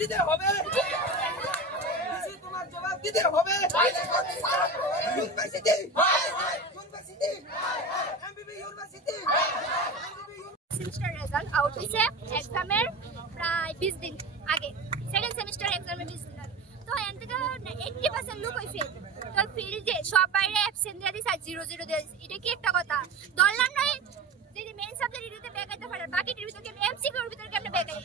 দিতে হবে, তোমার জবাব দিতে হবে। University university এমবিবি university semester result out হইছে এক্সামের প্রায় 20 দিন আগে, সেকেন্ড সেমিস্টার এক্সামের 20 দিন আগে। তো এখান থেকে 80% লোক হইছে। তো ফিল যে সব বাইরে অ্যাবসেন্ট দিয়ে দিছে, 0-0 দিয়ে দিছে। এটা কি একটা কথা? দললাম নাই যদি মেইন সাবজেক্ট এটাতে বেগাইতে পারে, বাকিটার ভিতরে কেমনে এমসিকিউর ভিতরে কেমনে বেগাই?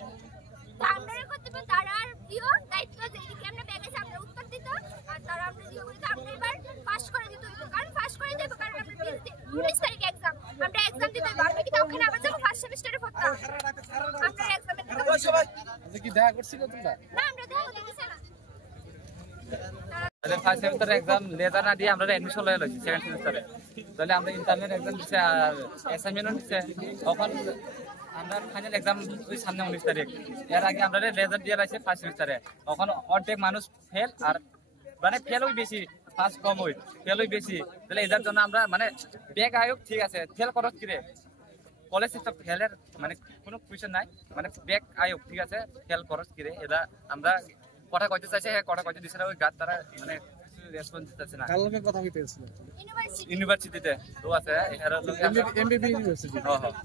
তো আমরা করতে পারি তারা আর দিও দায়িত্ব যে কেমনে বেগাইছে আমরা উত্তর দিত, আর তারা আমরা দিও বলি আমরা এবার পাস করে দিতে হইতো। কারণ পাস করে দেব, কারণ আমরা 19 তারিখে এক্সাম, আমরা এক্সাম দিতে হইব। আমরা কি ওখানে আবার যাবো ফার্স্ট সেমিস্টারে পড়তে? আমরা এক্সামে দিতে আচ্ছা কি দেখা করছিল তোমরা? না, আমরা দেখা করতেছি না। তাহলে ফার্স্ট সেমিস্টার এক্সাম লেজার না দিয়ে আমরা অ্যাডমিশন লয়ে লইছি সেকেন্ড সেমিস্টারে। তাহলে আমরা ইন্টারনাল এক্সাম দিছি আর অ্যাসাইনমেন্টও দিছি। তখন আমরা ফাইনাল এক্সাম ওই সামনে 19 তারিখ। এর আগে আমরা লেজার দিয়ে লাইছি ফার্স্ট সেমিস্টারে। তখন অর্ধেক মানুষ ফেল, আর মানে ফেলই বেশি, পাস কম হই, ফেলই বেশি। তাহলে এটার জন্য আমরা মানে ব্যাক আয়োগ ঠিক আছে, ফেল করছ কি রে কলেজ সিস্টেম ফেলের মানে কোনো কোয়েশ্চেন নাই, মানে ব্যাক আয়োগ ঠিক আছে, ফেল করছ কি রে এটা আমরা কথা কইতে চাইছে, কথা কইতে দিছে না ওই গাত তারা মানে রেসপন্স দিতেছে না। কার লগে কথা কইতেছিল? ইউনিভার্সিটি ইউনিভার্সিটিতে তো আছে এর লগে এমবিবি ইউনিভার্সিটি। হ্যাঁ হ্যাঁ।